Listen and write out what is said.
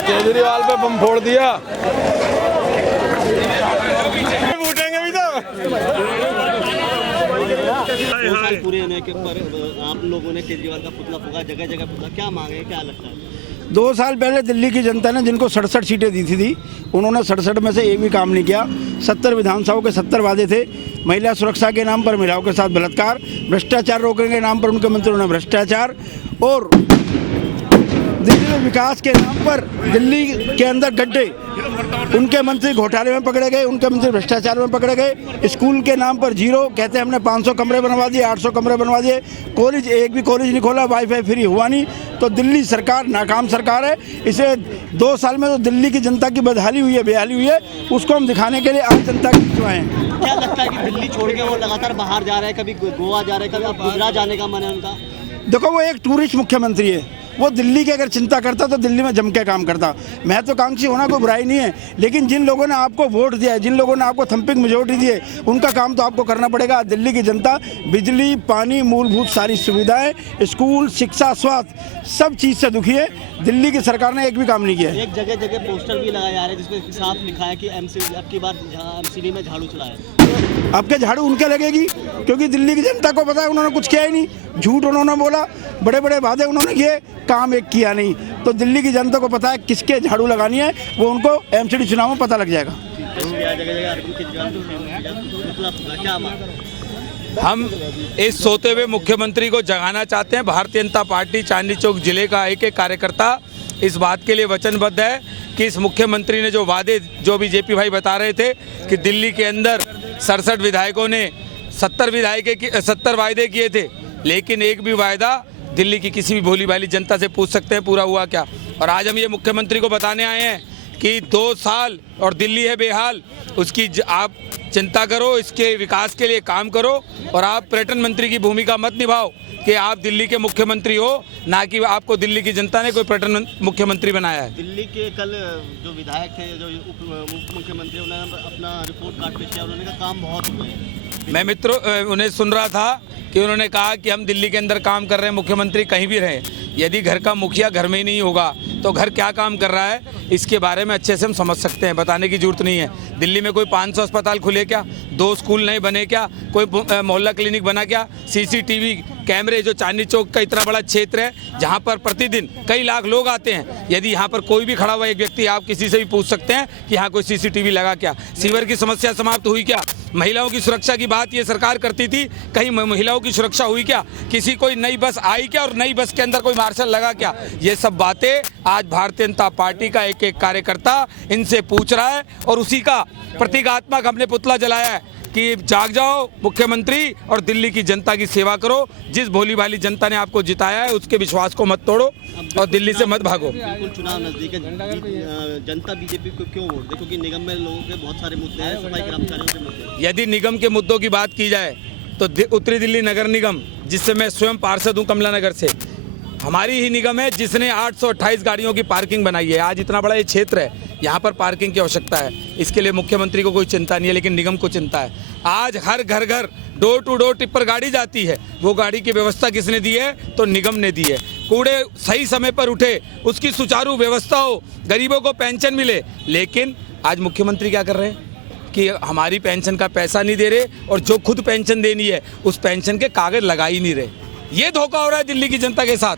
केजरीवाल पे बम फोड़ दिया। पूरे होने के पर आप लोगों ने केजरीवाल का पुतला फूका, जगह जगह पुतला, क्या मांगे, क्या लगता है? 2 साल पहले दिल्ली की जनता ने जिनको 67 सीटें दी थी उन्होंने 67 में से एक भी काम नहीं किया। 70 विधानसभाओं के 70 वादे थे। महिला सुरक्षा के नाम पर महिलाओं के साथ बलात्कार, भ्रष्टाचार रोकने के नाम पर उनके मंत्रियों ने भ्रष्टाचार, और दिल्ली में विकास के नाम पर दिल्ली के अंदर गड्ढे, उनके मंत्री घोटाले में पकड़े गए, उनके मंत्री भ्रष्टाचार में पकड़े गए। स्कूल के नाम पर जीरो, कहते हैं हमने 500 कमरे बनवा दिए, 800 कमरे बनवा दिए। कॉलेज, एक भी कॉलेज नहीं खोला, वाईफाई फ्री हुआ नहीं। तो दिल्ली सरकार नाकाम सरकार है। इसे 2 साल में तो दिल्ली की जनता की बदहाली हुई है, बेहाली हुई है, उसको हम दिखाने के लिए आज जनता के बीच आए हैं। क्या लगता है कि दिल्ली छोड़ के वो लगातार बाहर जा रहे हैं, कभी गोवा जा रहे हैं, कभी गुजरात जाने का मन है उनका? देखो, वो एक टूरिस्ट मुख्यमंत्री है। वो दिल्ली की अगर चिंता करता तो दिल्ली में जम के काम करता। महत्वाकांक्षी होना कोई बुराई नहीं है, लेकिन जिन लोगों ने आपको वोट दिया है, जिन लोगों ने आपको थम्पिंग मेजोरिटी दी है, उनका काम तो आपको करना पड़ेगा। दिल्ली की जनता बिजली, पानी, मूलभूत सारी सुविधाएं, स्कूल, शिक्षा, स्वास्थ्य, सब चीज़ से दुखी है। दिल्ली की सरकार ने एक भी काम नहीं किया। एक जगह जगह पोस्टर भी लगाए जा रहे हैं जिसमें साफ लिखा है कि अब की बार एमसीडी में झाड़ू चलाए। आपके झाड़ू उनके लगेगी, क्योंकि दिल्ली की जनता को पता है उन्होंने कुछ किया ही नहीं। झूठ उन्होंने बोला, बड़े बड़े वादे उन्होंने किए, काम एक किया नहीं। तो दिल्ली की जनता को पता है किसके झाड़ू लगानी है, वो उनको एमसीडी चुनाव में पता लग जाएगा। हम इस सोते हुए मुख्यमंत्री को जगाना चाहते हैं। भारतीय जनता पार्टी चांदनी चौक जिले का एक एक कार्यकर्ता इस बात के लिए वचनबद्ध है कि इस मुख्यमंत्री ने जो वादे, जो भी जेपी भाई बता रहे थे कि दिल्ली के अंदर 67 विधायकों ने 70 वायदे किए थे, लेकिन एक भी वायदा दिल्ली की किसी भी भोली भाली जनता से पूछ सकते हैं पूरा हुआ क्या। और आज हम ये मुख्यमंत्री को बताने आए हैं कि 2 साल और दिल्ली है बेहाल, उसकी आप चिंता करो, इसके विकास के लिए काम करो, और आप पर्यटन मंत्री की भूमिका मत निभाओ कि आप दिल्ली के मुख्यमंत्री हो, ना कि आपको दिल्ली की जनता ने कोई पर्यटन मुख्यमंत्री बनाया है। दिल्ली के कल जो विधायक थे, जो उप मुख्यमंत्री, उन्होंने अपना रिपोर्ट कार्ड पेश किया, उन्होंने कहा काम बहुत हुए हैं। मैं मित्रों उन्हें सुन रहा था कि उन्होंने कहा कि हम दिल्ली के अंदर काम कर रहे हैं, मुख्यमंत्री कहीं भी रहे। यदि घर का मुखिया घर में ही नहीं होगा तो घर क्या काम कर रहा है, इसके बारे में अच्छे से हम समझ सकते हैं, बताने की जरूरत नहीं है। दिल्ली में कोई 500 अस्पताल खुले क्या, 2 स्कूल नहीं बने क्या, कोई मोहल्ला क्लिनिक बना क्या, सीसीटीवी कैमरे, जो चांदनी चौक का इतना बड़ा क्षेत्र है जहां पर प्रतिदिन कई लाख लोग आते हैं, यदि यहां पर कोई भी खड़ा हुआ एक व्यक्ति, आप किसी से भी पूछ सकते हैं कि यहाँ कोई सीसीटीवी लगा क्या, सीवर की समस्या समाप्त हुई क्या, महिलाओं की सुरक्षा की बात ये सरकार करती थी, कहीं महिलाओं की सुरक्षा हुई क्या, किसी कोई नई बस आई क्या और नई बस के अंदर कोई मार्शल लगा क्या। ये सब बातें आज भारतीय जनता पार्टी का एक एक कार्यकर्ता इनसे पूछ रहा है, और उसी का प्रतीकात्मक हमने पुतला जलाया है कि जाग जाओ मुख्यमंत्री और दिल्ली की जनता की सेवा करो। जिस भोली भाली जनता ने आपको जिताया है उसके विश्वास को मत तोड़ो और दिल्ली से मत भागो। बिल्कुल चुनाव नजदीक है, जनता बीजेपी को क्यों वोट दे? क्योंकि निगम में लोगों के बहुत सारे मुद्दे हैं, सफाई कर्मचारियों के मुद्दे। यदि निगम के मुद्दों की बात की जाए तो उत्तरी दिल्ली नगर निगम, जिससे मैं स्वयं पार्षद हूँ कमला नगर से, हमारी ही निगम है जिसने 828 गाड़ियों की पार्किंग बनाई है। आज इतना बड़ा ये क्षेत्र है, यहाँ पर पार्किंग की आवश्यकता है, इसके लिए मुख्यमंत्री को कोई चिंता नहीं है, लेकिन निगम को चिंता है। आज हर घर घर डोर टू डोर टिप्पर गाड़ी जाती है, वो गाड़ी की व्यवस्था किसने दी है? तो निगम ने दी है। कूड़े सही समय पर उठे, उसकी सुचारू व्यवस्था हो, गरीबों को पेंशन मिले, लेकिन आज मुख्यमंत्री क्या कर रहे हैं कि हमारी पेंशन का पैसा नहीं दे रहे, और जो खुद पेंशन देनी है उस पेंशन के कागज लगा ही नहीं रहे। ये धोखा हो रहा है दिल्ली की जनता के साथ।